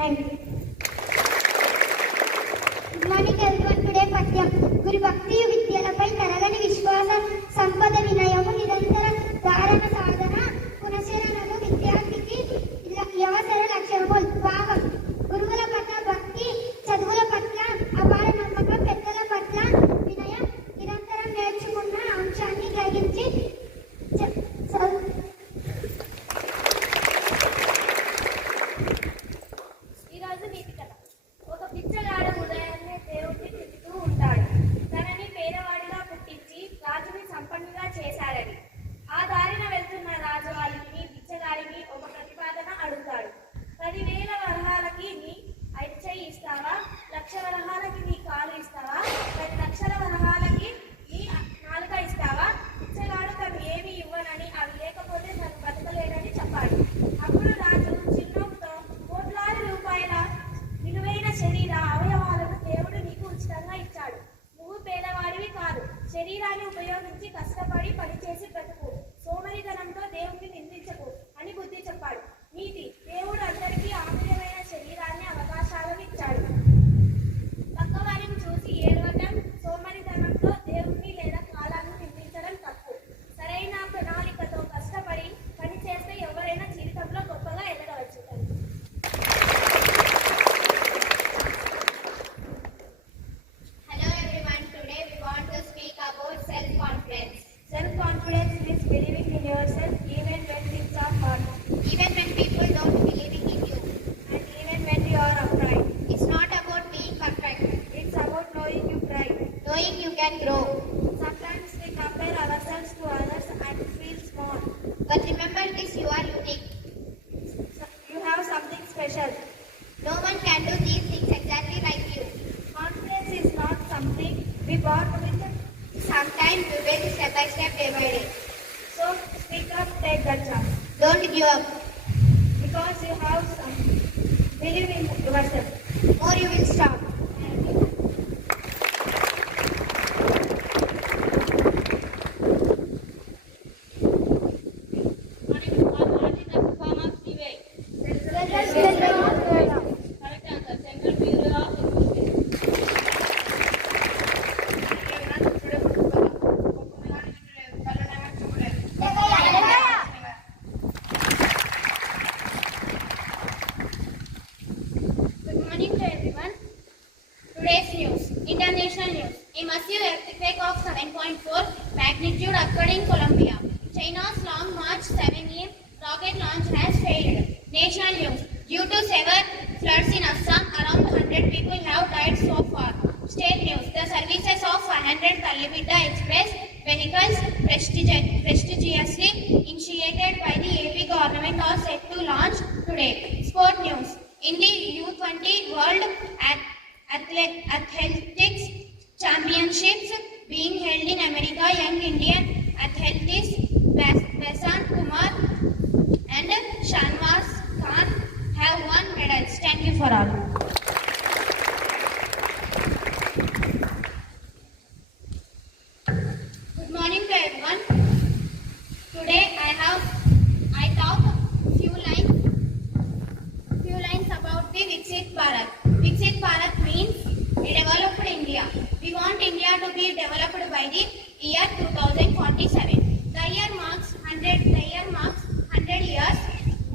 Thank you. Good morning everyone. Today paఠ్యం గురు భక్తి విద్యలపై తరగని విశ్వాస సంపద వినయము నిరంతర ధారణ సాధన పునశ్చరణలు విద్యార్థికి వ్యవసర లక్ష్యము భాగం గురువుల పట్ల భక్తి చదువుల పట్ల అపార నమ్మకం పెద్దల పట్ల వినయం నిరంతరం నేర్చుకున్న అంశాన్ని గ్రహించి చేశాడని ఆ దారిన వెళ్తున్న రాజవాయుని బిచ్చగాడిని ఒక ప్రతిపాదన అడుగుతాడు. 10,000 వరహాలకి నీ ఐచ్ఛయి ఇస్తావా? 1,00,000 వరహాలకి నీ కాలు ఇస్తావా? 10 లక్షల వరహాలకి నీ నాలుక ఇస్తావా? బిచ్చగాడు తను ఏమి ఇవ్వనని అవి లేకపోతే తను బతకలేడని చెప్పాడు. అప్పుడు రాజు చిరునవ్వుతో కోట్లాది రూపాయల విలువైన శరీర అవయవాలను దేవుడు నీకు ఉచితంగా ఇచ్చాడు. నువ్వు పేదవాడివి కాదు. శరీరాన్ని ఉపయోగించి కష్టపడి పనిచేసి బ్రతుకు. సోమరితనంతో దేవుణ్ణి నిందించకు అని బుద్ధి చెప్పాడు. నీతి దేవుడు అందరికీ ఆమూల్యమైన శరీరాన్ని అవకాశాలను ఇచ్చాడు. పక్కవారిని చూసి ఏడవటం సోమరితనంతో దేవుణ్ణి లేదా కాలాన్ని నిందించడం తప్పు. సరైన ప్రణాళికతో కష్టపడి పని చేస్తే ఎవరైనా జీవితంలో గొప్పగా ఎదగవచ్చు. Self-confidence means believing in yourself even when things are hard. Even when people don't believe in you. And even when you are upright. It's not about being perfect. It's about knowing you right. Knowing you can grow. Sometimes we compare ourselves to others and feel small. But remember this, you are unique. You have something special. No one can do these things exactly like you. Confidence is not something we born with. Sometimes we build step by step, day by day. So speak up, take that chance. Don't give up. Because you have some. Believe in yourself. Or you will stop. Today's news. International news. A massive earthquake of 7.4 magnitude occurred in Colombia. China's Long March 7 rocket launch has failed. National news. Due to severe floods in Assam, around 100 people have died so far. State news. The services of 500 Kalivita Express vehicles prestigiously initiated by the AP government are set to launch today. Sport news. In the U20 World Athletics Championships being held in America, young Indian athletes Vasant Kumar and Shanwaz Khan have won medals. Thank you for all. Good morning to everyone. Today I talk few lines about the Viksit Bharat. Viksit Bharat means a developed India. We want India to be developed by the year 2047. The year marks 100 years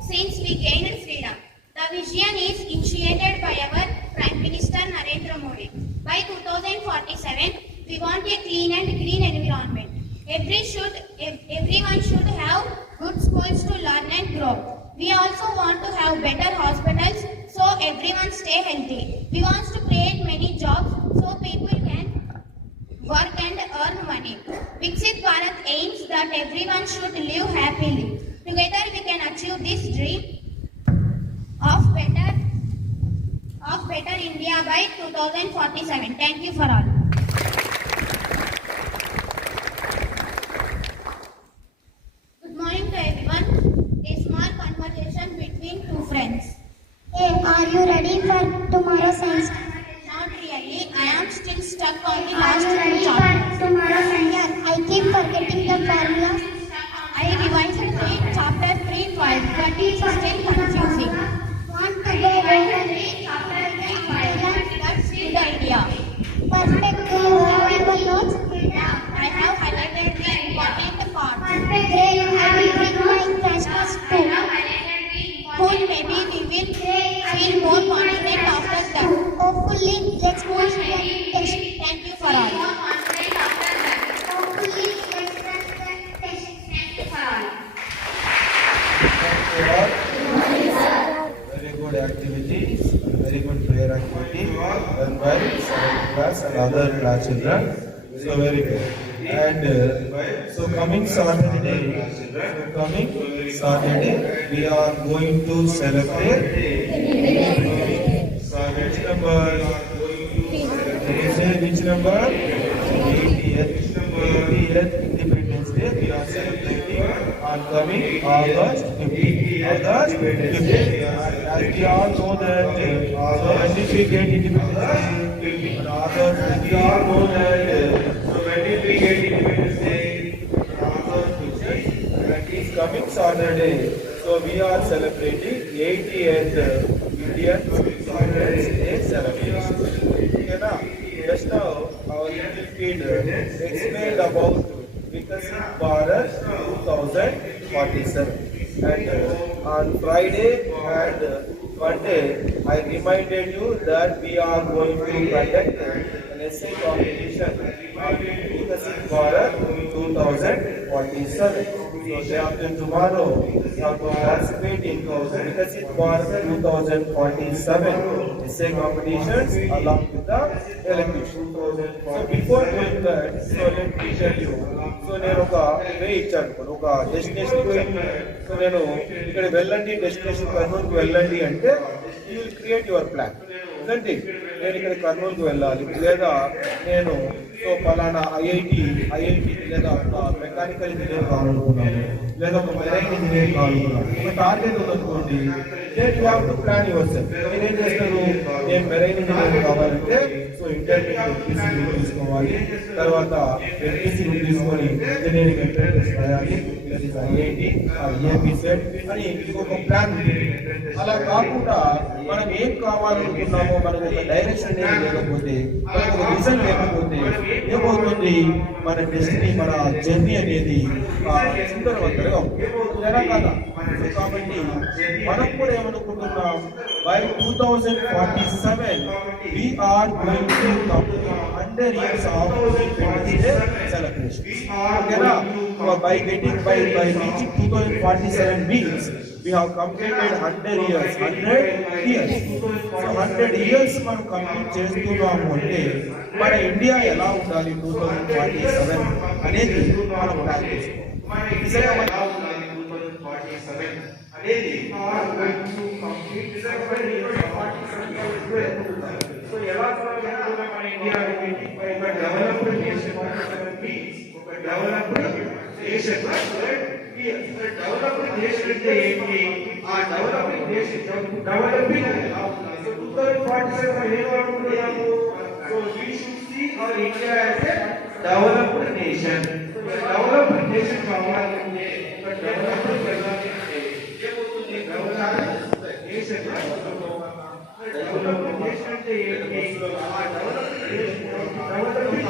since we gained freedom. The vision is initiated by our Prime Minister Narendra Modi. By 2047, we want a clean and green environment. Everyone should have good schools to learn and grow. We also want to have better hospitals so everyone stay healthy. We want to create many jobs so people can work and earn money. Viksit Bharat aims that everyone should live happily. Together we can achieve this dream of better India by 2047. Thank you for all. Good morning to everyone. A small conversation between two friends. Hey, are you ready for tomorrow's science? Not really. I am still stuck on the Are last you ready chapter. for tomorrow's science? I keep forgetting the formulas. I revised chapter 3 twice, but it's still confusing. Want to go over it? activities, very good prayer activity done by 7th class and other class children. So very good. And so coming Saturday, we are going to celebrate. Which number? Which number? 80th Independence Day. We are celebrating on coming August 15th. August 15th. As we all know that, so when did we get Independence Day? August. We all know that. So when did we get Independence Day? August 15th. That is coming Saturday. So we are celebrating 80th Indian Independence Day celebration. Okay, now, just now our little kid explained about Vikasit Bharat 2047. And on Friday and Monday, I reminded you that we are going to conduct an essay competition on Vikasit Bharat 2047. So day after tomorrow, we have to participate in Vikasit Bharat 2047 essay competitions along with the elocution. So before doing that, so let me tell you. So నేను ఒక వే ఇచ్చాను, ఒక డెస్టినేషన్ ఇచ్చాను. సో నేను ఇక్కడ వెళ్ళండి, డెస్టినేషన్ కర్నూలుకి వెళ్ళండి అంటే you will create your plan. ఇదండి నేను ఇక్కడ కర్నూలుకి వెళ్ళాలి, లేదా నేను సో పలానా ఐఐటి లేదా ఒక మెకానికల్ ఇంజనీర్ కావాలనుకున్నాను, లేదా ఒక మెరైన్ ఇంజనీర్ కావాలనుకున్నాను. ఒక టార్గెట్ ఉందనుకోండి, you have to plan your self. నేనేం చేస్తాను, నేను మెరైన్ ఇంజనీర్ కావాలంటే సో ఇంటర్మీడియట్ ఎంపీసీ తీసుకోవాలి, తర్వాత ఎంపీసీ తీసుకొని ఇంజనీరింగ్ ఎంట్రన్స్ రాయాలి, ఐఐటి ఐఏపీ సెట్ అని ఒక ప్లాన్ ఉంది. అలా కాకుండా మనం ఏం కావాలనుకున్నామో మనకు ఒక డైరెక్షన్ అనేది లేకపోతే, మనకు ఒక విజన్ లేకపోతే ఏమవుతుంది, మన డెస్టినీ, మన జర్నీ అనేది సుందరవంతంగా ఉంటుంది కదా. కాబట్టి మనం కూడా ఏమనుకుంటున్నాం, by 2047 we are going to complete 100 years of Independence Day celebration. Okay na? So by reaching 2047 means we have completed 100 years. So 100 years మనం కంప్లీట్ చేస్తున్నాము అంటే మన ఇండియా ఎలా ఉండాలి 2047 అనేది మనం ప్లాన్ చేసుకోవాలి. నిజంగా ఎలా ఉండాలి 2047 అనేది సో ఎలా చూడాలి మన ఇండియా అనేది ఒక డెవలప్డ్ నేషన్. ఒక డెవలప్డ్ నేషన్. డెవలప్డ్ నేషన్ అంటే ఏంటి, ఆ డెవలప్డ్ నేషన్ డెవలపింగ్ ఎలా ఉండాలి. సో 2047 ఏం అనుకుంటున్నాము, so we should see our India as a developed nation. So developed nation కావాలంటే ఒక డెవలప్డ్ వెళ్ళాలి అంటే ఏమవుతుంది, డెవలప్డ్ నేషన్. డెవలప్డ్ నేషన్ అంటే ఏంటి, ఆ డెవలప్డ్ నేషన్ డెవలపింగ్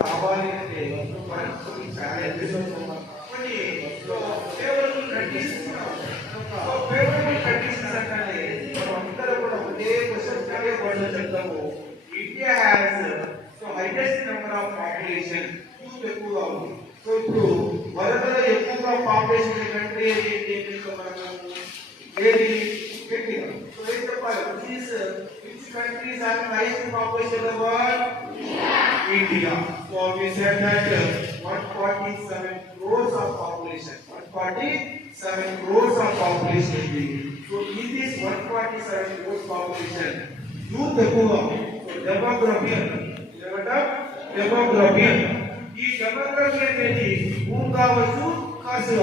కావాలి అంటే కొన్ని ఛాలెంజెస్ కొన్ని ఫేవరబుల్ కండిషన్స్ అంటే మనం అందరూ కూడా ఒకే క్వశ్చన్ చెప్తాము. India has so highest number of population, youth ఎక్కువగా ఉంది. సో ఇప్పుడు వరదలో ఎక్కువగా పాపులేషన్ కంట్రీ ఏంటి మనము ఏది పెట్టిన. సో ఏం చెప్పాలి, which countries have highest population in the world? India. So we said that 147 crores of population. 147 crores of population. So in this 147 crores population, youth ఎక్కువగా. So demography. ఈ డెమోగ్రఫీ అనేది భూమి కావచ్చు, ఖర్చు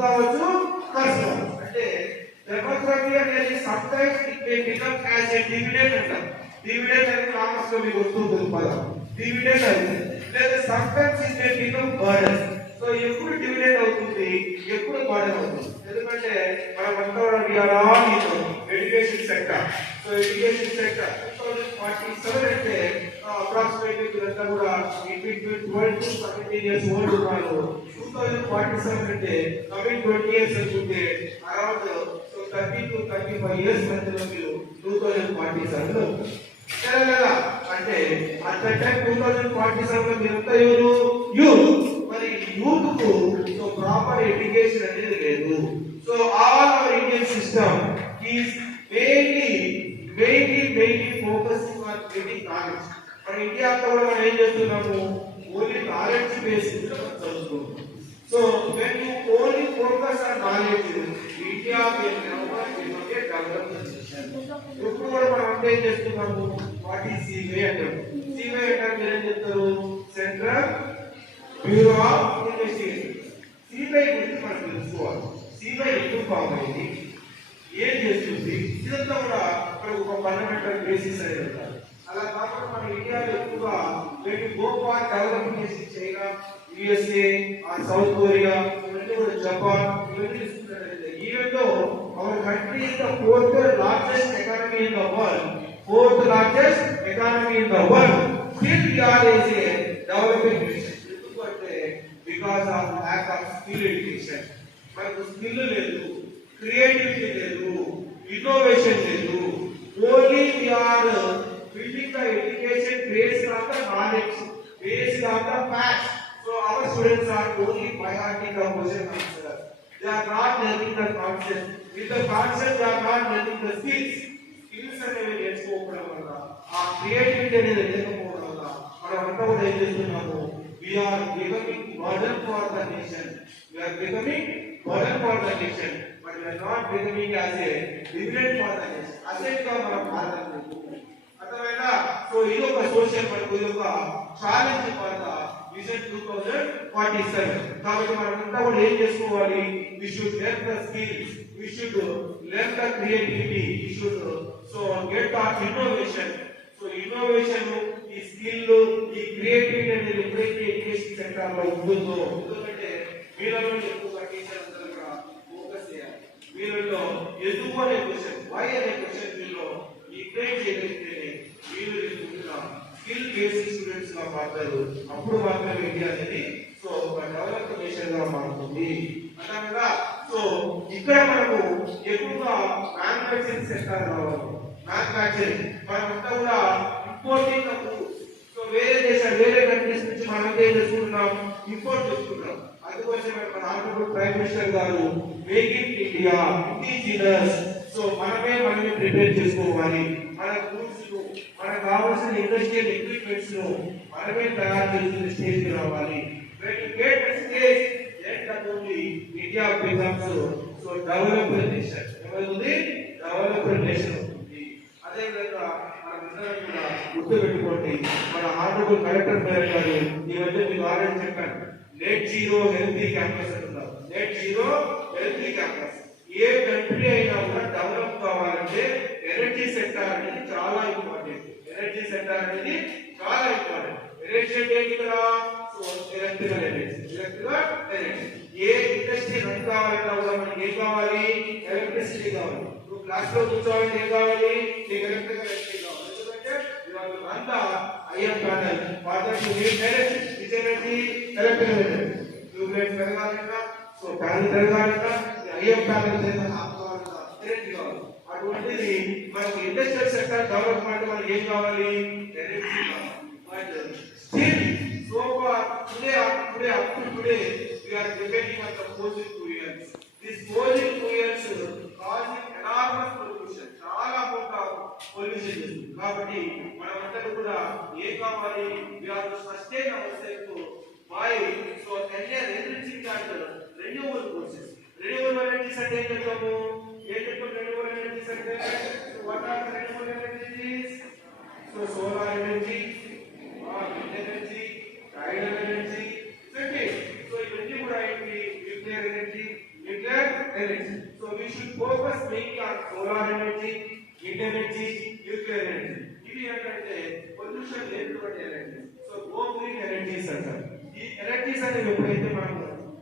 కావచ్చు. అంటే డెమోగ్రఫీ అనేది sometimes it may become as a dividend అంటారు. డివిడెండ్ అనేది కామర్స్ లో మీకు వస్తుంది పదం, డివిడెండ్ అనేది. లేదా sometimes it may become burden. So ఎప్పుడు డివిడెండ్ అవుతుంది, ఎప్పుడు బర్డెన్ అవుతుంది. ఎందుకంటే మనం అంతా we are all in education sector. So education sector 2047 అంటే అప్రాక్సిమేట్లీ వీళ్ళంతా కూడా బిట్వీన్ 12 to 17 years old ఉన్నారు. 2047 అంటే కమింగ్ 20 years అనుకుంటే అరౌండ్ 30 to 35 years మధ్యలో మీరు 2047 లో. టైం 2047 లో మీరంతా ఎవరు యూత్. మరి యూత్ కు సో ప్రాపర్ ఎడ్యుకేషన్ అనేది లేదు. So all our Indian system is mainly focusing on getting knowledge. మన ఇండియా అంతా కూడా మనం ఏం చేస్తున్నాము, ఓన్లీ నాలెడ్జ్ బేస్డ్ చదువుతున్నాం. So when you only focus on knowledge, India will never get development. ఇప్పుడు కూడా మనం అంటే ఏం చేస్తున్నాము, వాట్ ఈస్ సిబిఐ అంటారు. సిబిఐ అంటే మీరేం చెప్తారు, central bureau of investigation. CBI గురించి మనం తెలుసుకోవాలి. సిబిఐ ఎందుకు ఫామ్ అయింది, ఏం చేస్తుంది, ఇదంతా కూడా మనకు ఒక ఫండమెంటల్ బేసిస్ అనేది ఉంటారు. అలా కాకుండా మన ఇండియాలో ఎక్కువగా వీటి గోపా డెవలపింగ్ చేసి చైనా, యుఎస్ఏ, సౌత్ కొరియా, ఇవన్నీ కూడా జపాన్, ఇవన్నీ తీసుకున్నట్లయితే even though our country is the fourth largest economy in the world, still we are as a developing nation. ఎందుకంటే because of lack of skill education. మనకు స్కిల్ లేదు, క్రియేటివిటీ లేదు, ఇన్నోవేషన్ లేదు. Only we are building the education based on the knowledge, based on the facts. So our students are only by hearting the question answer. They are not learning the concept. With the concept they are not learning the skills. Skills అనేవి నేర్చుకోవడం వల్ల, ఆ క్రియేటివిటీ అనేది లేకపోవడం వల్ల మనం అంతా కూడా ఏం చేస్తున్నాము, we are becoming burden for the nation. We are becoming burden for the nation, but we are not becoming as a dividend for the nation. అసెట్గా మనం మారలేదు. అర్థమైనా? సో ఇది ఒక సోషల్, మనకు ఇది ఒక ఛాలెంజ్ ఫర్ ద విజన్ 2047. కాబట్టి మనమంతా కూడా ఏం చేసుకోవాలి, we should learn the skills, we should learn the creativity, we should so get our innovation. So innovation, ఈ స్కిల్, ఈ క్రియేటివిటీ అనేది ఎప్పుడైతే ఎడ్యుకేషన్ సెక్టర్ లో ఉంటుందో, ఎందుకంటే మీలలో ఎక్కువ టీచర్ అందరూ కూడా ఫోకస్ చేయాలి. మీలలో ఎందుకు అనే క్వశ్చన్, వై అనే క్వశ్చన్ మీలో ఈ క్రియేట్ చేయగలిగితేనే మీరు స్కిల్ బేస్డ్ స్టూడెంట్స్ గా మారుతారు. అప్పుడు మాత్రమే ఇండియా అనేది సో ఒక డెవలప్డ్ నేషన్ గా మారుతుంది అన్నమాట. సో ఇక్కడ మనకు ఎక్కువగా మ్యానుఫ్యాక్చరింగ్ సెక్టర్ రావాలి. మ్యానుఫ్యాక్చరింగ్ మనమంతా కూడా ఇంపోర్టింగ్ అప్పుడు, సో వేరే దేశాలు, వేరే కంట్రీస్ నుంచి మనం ఏం చేసుకుంటున్నాం, ఇంపోర్ట్ చేసుకుంటున్నాం. అందుకోసమే మన ఆనరబుల్ ప్రైమ్ మినిస్టర్ గారు make in India, indigenous, so మనమే ప్రిపేర్ చేసుకోవాలి. మన గూడ్స్ ను, మనకు కావాల్సిన ఇండస్ట్రియల్ ఎక్విప్మెంట్స్ ను మనమే తయారు చేసుకునే స్టేజ్ కి రావాలి. when you get the stage, then that only India becomes so developed nation. ఏమవుతుంది, డెవలప్డ్ నేషన్ అవుతుంది. అదే విధంగా మనందరం కూడా గుర్తుపెట్టుకోండి, మన ఆనరబుల్ కలెక్టర్ మేయర్ గారు ఈ మధ్య మీకు ఆల్రెడీ చెప్పాను, నెట్ జీరో హెల్తీ క్యాంపస్ అంటున్నారు. Net zero healthy campus. ఏ కంట్రీ అయినా కూడా డెవలప్ కావాలంటే ఎనర్జీ సెక్టార్ అనేది చాలా ఇంపార్టెంట్. ఎనర్జీ సెక్టార్ అనేది చాలా ఇంపార్టెంట్. ఎనర్జీ అంటే ఏంటి కదా, సో ఎలక్ట్రికల్ ఎనర్జీ. ఏ ఇండస్ట్రీ రన్ కావాలన్నా కూడా మనకి ఏం కావాలి, ఎలక్ట్రిసిటీ కావాలి. నువ్వు క్లాస్ లో కూర్చోవాలంటే ఏం కావాలి, నీకు ఎలక్ట్రికల్ ఎనర్జీ కావాలి. ఎందుకంటే అంతా ఐఎం ప్యానల్ ఫాదర్ టు నీడ్ electricity, energy, electrical energy. Tubelight పెరగాలన్నా, సో ప్యానల్ పెరగాలన్నా, ఐఎం ప్యానల్ ఎనర్జీ కావాలి. అటువంటిది మనకి ఇండస్ట్రియల్ సెక్టర్ డెవలప్మెంట్ మనకి ఏం కావాలి, ఎనర్జీ కావాలి. Still, so far, today up to today, we are depending on the fossil fuels. These fossil fuels causing enormous pollution. చాలా పొల్యూషన్ చేస్తుంది. కాబట్టి మనమందరూ కూడా ఏం కావాలి, we have to sustain ourselves by so enriching that renewable sources. Renewable energies అంటే ఏం చెప్తాము, renewable energies అంటే what are the renewable energies? So solar energy, wind energy, tidal energy, isn't it? So ఇవన్నీ కూడా ఏంటి, nuclear energy. So we should focus mainly on solar energy, wind energy, nuclear energy. ఇవి ఏంటంటే పొల్యూషన్ లేనటువంటి energy. So go green energies అంటారు. ఈ ఎనర్జీస్ అనేవి ఎప్పుడైతే మనం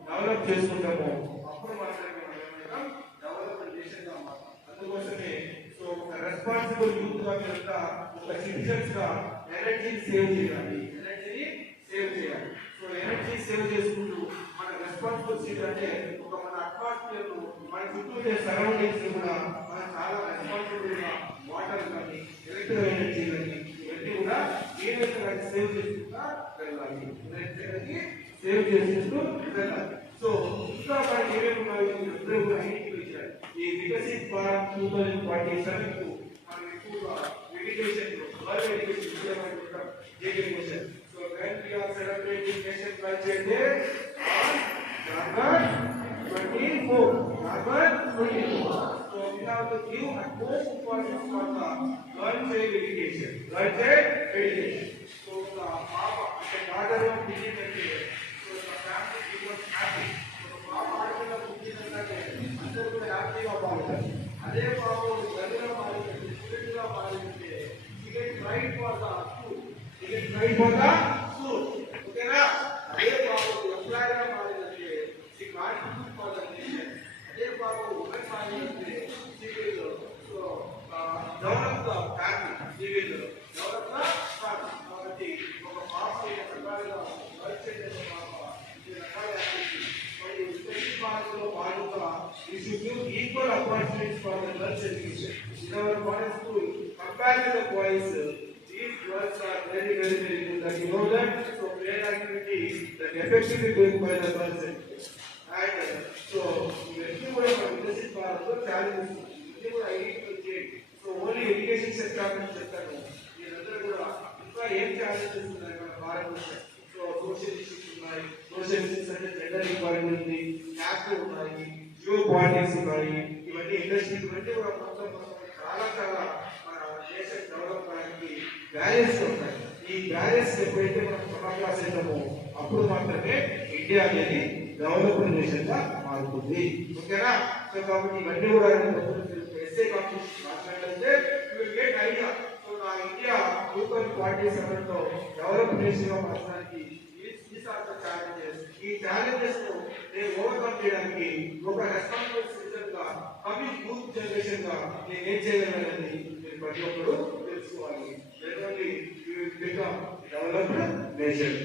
డెవలప్ చేసుకుంటామో అప్పుడు మాత్రమే మనం డెవలప్మెంట్ నేషన్ గా మారుతాం. అందుకోసమే సో ఒక రెస్పాన్సిబుల్ యూత్ గా మీరంతా, ఒక సిటిజన్స్ గా ఎనర్జీని సేవ్ చేయాలి. ఎనర్జీని సేవ్ చేయాలి. సో ఎనర్జీ సేవ్ చేసుకుంటూ మన రెస్పాన్సిబిలిటీ అంటే ఒక మన అట్మాస్ఫియర్ ను, మన చుట్టూ ఉండే సరౌండింగ్స్ కూడా మనం చాలా రెస్పాన్సిబుల్ గా వాటర్ కానీ, ఎలక్ట్రికల్ ఎనర్జీ కానీ ఇవన్నీ కూడా ఏదైతే అది సేవ్ చేసుకుంటా వెళ్ళాలి, సేవ్ చేసుకుంటూ వెళ్ళాలి. సో ఇంకా మనకి ఏమేమి ఉన్నాయి అందరూ కూడా ఐడెంటిఫై చేయాలి. ఈ వికసిత్ భారత్ 2047 కు మనం ఎక్కువగా ఎడ్యుకేషన్ లో world education education. So when we are celebrating Nation Culture Day on November 24. November 24. So we have to give utmost importance for the girl child education. Girl child education. So the Papa, the daughter of Vijay, so the family becomes happy. So Papa ఆడపిల్ల పుట్టిందంటే అందరూ కూడా హ్యాపీగా బాగుంటారు. అదే పాప గదిగా మారిందంటే స్టూడెంట్గా మారిందంటే get right for the school. Get right for the school. ఓకేనా? అదే పాప ఎంప్లాయ్ గా మారిందంటే she contribute for the nation. అదే పాప ఉమెన్ మారిందంటే she will develop the family. She will develop the family. కాబట్టి ఒక పాప ఎంప్లాయ్గా వర్క్ చేసే పాప ఈ రకాల యాక్టివిటీ మరియు స్పెషల్ భారత్లో భాగంగా we should give equal opportunities for the girls education. In our modern school, compared to the boys, these girls are very good. That you know that. So play activities that effectively doing by the girls education. And so ఇవన్నీ కూడా మన వికసిత్ భారత్లో challenges. ఇవన్నీ కూడా ఐడెంటిఫై చేయండి. So only education sector అని చెప్తాను. మీరందరూ కూడా ఇంకా ఏం challenges ఉన్నాయి మన భారతదేశం. సో సోషల్ ఇష్యూస్ ఉన్నాయి. సోషల్ ఇష్యూస్ అంటే జెండర్ ఈక్వాలిటీ ఉంది, క్యాస్ట్ ఉన్నాయి, జియో పాలిటిక్స్ ఉన్నాయి. ఇవన్నీ ఇండస్ట్రీస్ ఇవన్నీ కూడా మొత్తం చాలా మన దేశం డెవలప్ అవడానికి బ్యాలెన్స్ ఉంటాయి. ఈ బ్యాలెన్స్ ఎప్పుడైతే మనం సమగ్రాస్ అవుతామో అప్పుడు మాత్రమే ఇండియా అనేది డెవలప్డ్ నేషన్ గా మారుతుంది. ఓకేనా? సో కాబట్టి ఇవన్నీ కూడా ఎస్ఏ కాంపిటీషన్ మాట్లాడితే గెట్ ఐడియా. సో నా ఇండియా 2047 లో డెవలప్డ్ నేషన్ గా మారడానికి ఈ ఛాలెంజెస్ ను నేను ఓవర్కమ్ చేయడానికి ఒక రెస్పాన్సిబుల్ సిటిజన్ గా కమింగ్ యూత్ జనరేషన్ గా నేను ఏం చేయగలనని మీరు ప్రతి ఒక్కరు తెలుసుకోవాలి. Developed nation.